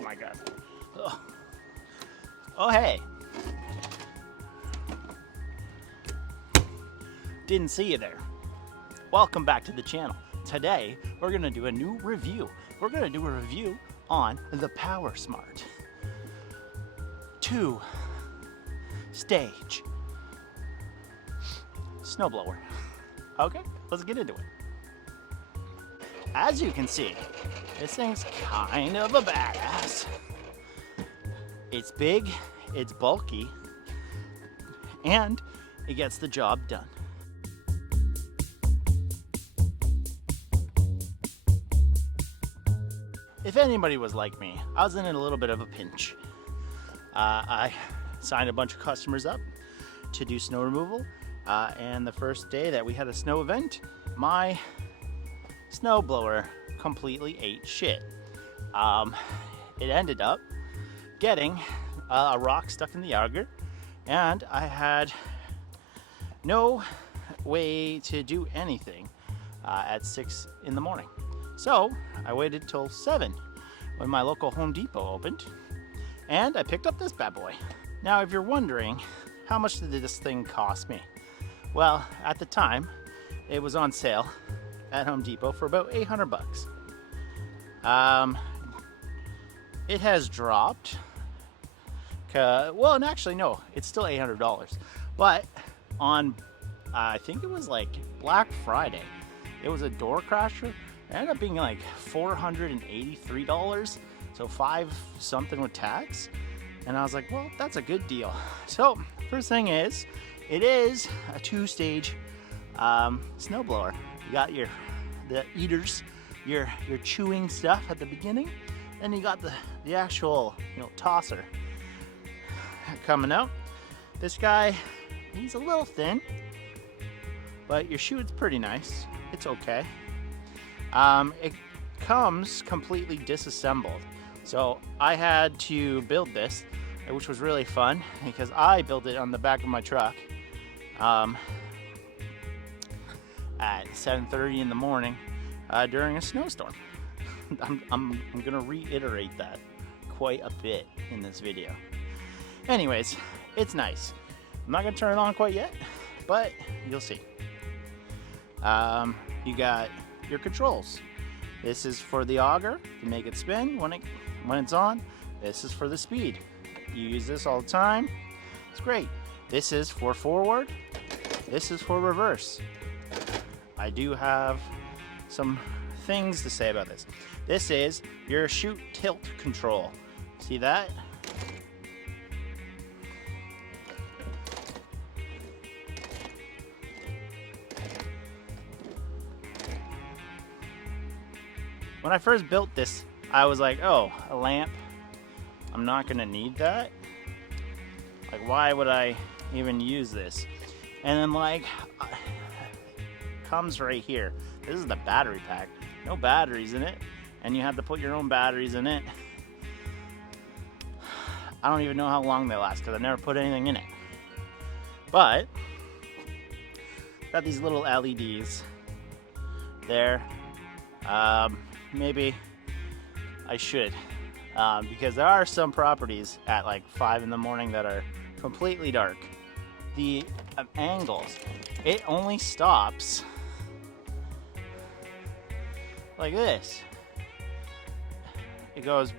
Oh my God. Oh hey. Didn't see you there. Welcome back to the channel. Today, we're gonna do a new review. We're gonna do a review on the PowerSmart 2-stage snowblower. Okay, let's get into it. As you can see, this thing's kind of a badass. It's big, it's bulky, and it gets the job done. If anybody was like me, I was in a little bit of a pinch. I signed a bunch of customers up to do snow removal, and the first day that we had a snow event, my snowblower completely ate shit. It ended up getting a rock stuck in the auger, and I had no way to do anything at 6 in the morning. So I waited till 7 when my local Home Depot opened, and I picked up this bad boy. Now, if you're wondering, how much did this thing cost me? Well, at the time, it was on sale at Home Depot for about 800 bucks. It has dropped. Well, and actually, no, it's still $800. But on, I think it was like Black Friday, it was a door crasher. It ended up being like $483, so $5 something with tax. And I was like, well, that's a good deal. So first thing is, it is a 2-stage snowblower. You got the eaters, your chewing stuff at the beginning, then you got the actual tosser coming out. This guy, he's a little thin, but your chute's pretty nice. It's okay. It comes completely disassembled, so I had to build this, which was really fun because I built it on the back of my truck at 7:30 in the morning during a snowstorm. I'm gonna reiterate that quite a bit in this video. Anyways, it's nice. I'm not gonna turn it on quite yet, but you'll see. You got your controls. This is for the auger to make it spin when it's on. This is for the speed. You use this all the time. It's great. This is for forward. This is for reverse. I do have some things to say about this. This is your chute tilt control. See that? When I first built this, I was like, oh, a lamp. I'm not gonna need that. Like, why would I even use this? And then like, comes right here. This is the battery pack. No batteries in it. And you have to put your own batteries in it. I don't even know how long they last because I never put anything in it. But, got these little LEDs there. Maybe I should, because there are some properties at like 5 in the morning that are completely dark. The angles, it only stops like this. It goes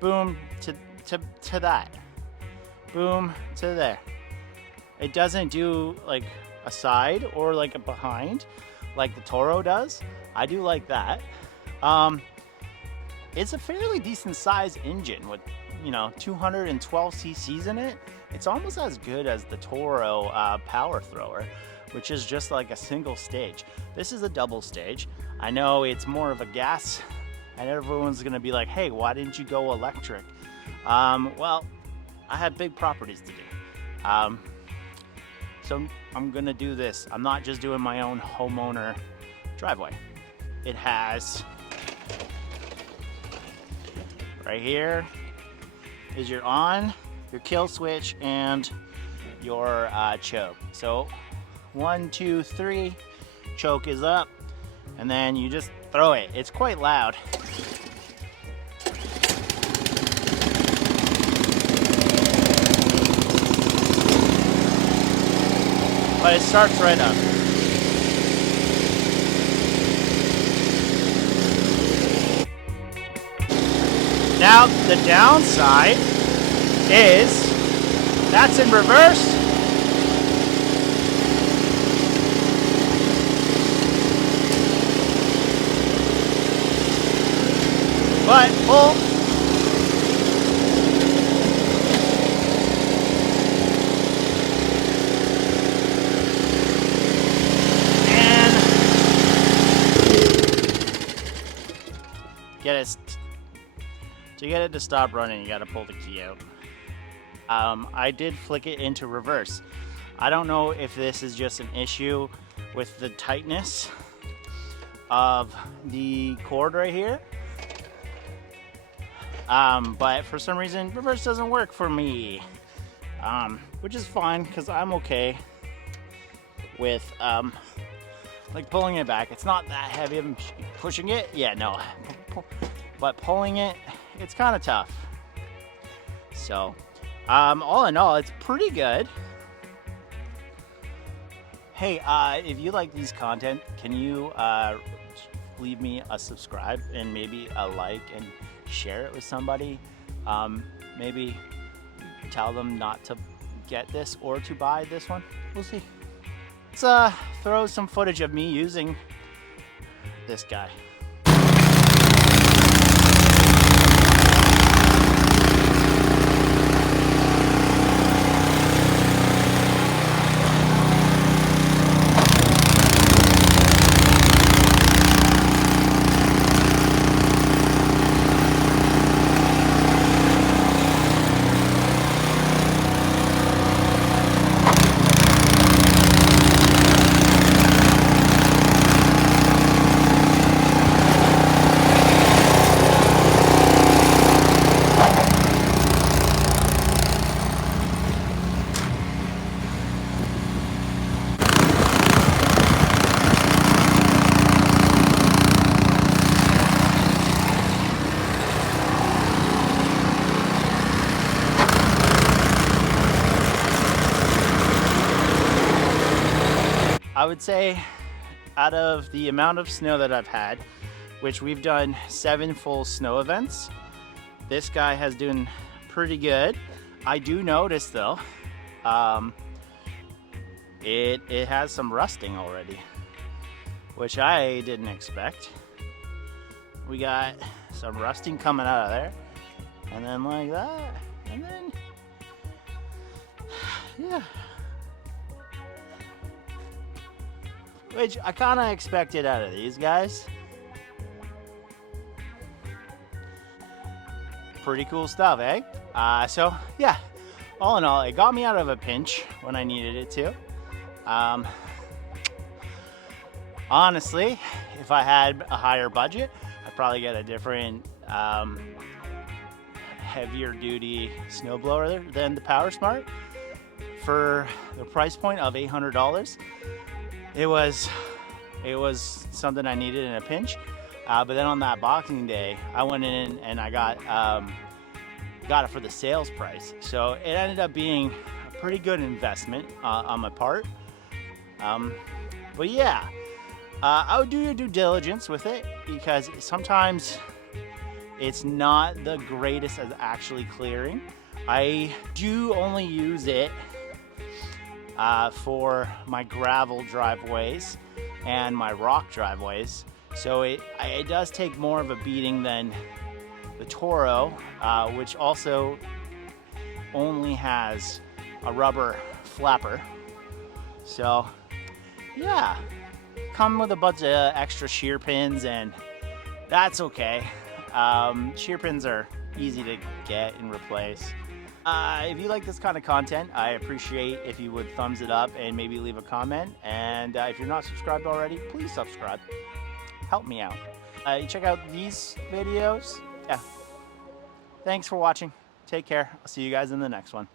boom to that, boom to there. It doesn't do like a side or like a behind like the Toro does. I do like that. It's a fairly decent size engine with 212 cc's in it. It's almost as good as the Toro power thrower, which is just like a single stage. This is a double stage. I know it's more of a gas, and everyone's gonna be like, hey, why didn't you go electric? Well, I have big properties to do, so I'm gonna do this. I'm not just doing my own homeowner driveway. It has, right here is your on, your kill switch, and your choke. So 1, 2, 3, choke is up, and then you just throw it. It's quite loud. but it starts right up. Now the downside is that's in reverse. But pull. And to get it to stop running, you got to pull the key out. I did flick it into reverse. I don't know if this is just an issue with the tightness of the cord right here. But for some reason, reverse doesn't work for me. Which is fine, because I'm okay with, like pulling it back. It's not that heavy. I'm pushing it. Yeah, no. But pulling it, it's kind of tough. So, all in all, it's pretty good. Hey, if you like these content, can you leave me a subscribe and maybe a like and share it with somebody? Maybe tell them not to get this or to buy this one. We'll see. Let's throw some footage of me using this guy. I would say out of the amount of snow that I've had, which we've done 7 full snow events, this guy has done pretty good. I do notice though, it has some rusting already, which I didn't expect. We got some rusting coming out of there, and then like that, and then, yeah. Which I kind of expected out of these guys. Pretty cool stuff, eh? So yeah, all in all, it got me out of a pinch when I needed it to. Honestly, if I had a higher budget, I'd probably get a different, heavier duty snowblower than the PowerSmart. For the price point of $800, it was something I needed in a pinch. But then on that Boxing Day, I went in and I got it for the sales price. So it ended up being a pretty good investment on my part. But yeah, I would do your due diligence with it, because sometimes it's not the greatest at actually clearing. I do only use it for my gravel driveways and my rock driveways. So it does take more of a beating than the Toro, which also only has a rubber flapper. So yeah, come with a bunch of extra shear pins, and that's okay. Shear pins are easy to get and replace. If you like this kind of content, I appreciate if you would thumbs it up and maybe leave a comment. And if you're not subscribed already, please subscribe. Help me out. Check out these videos. Yeah. Thanks for watching. Take care. I'll see you guys in the next one.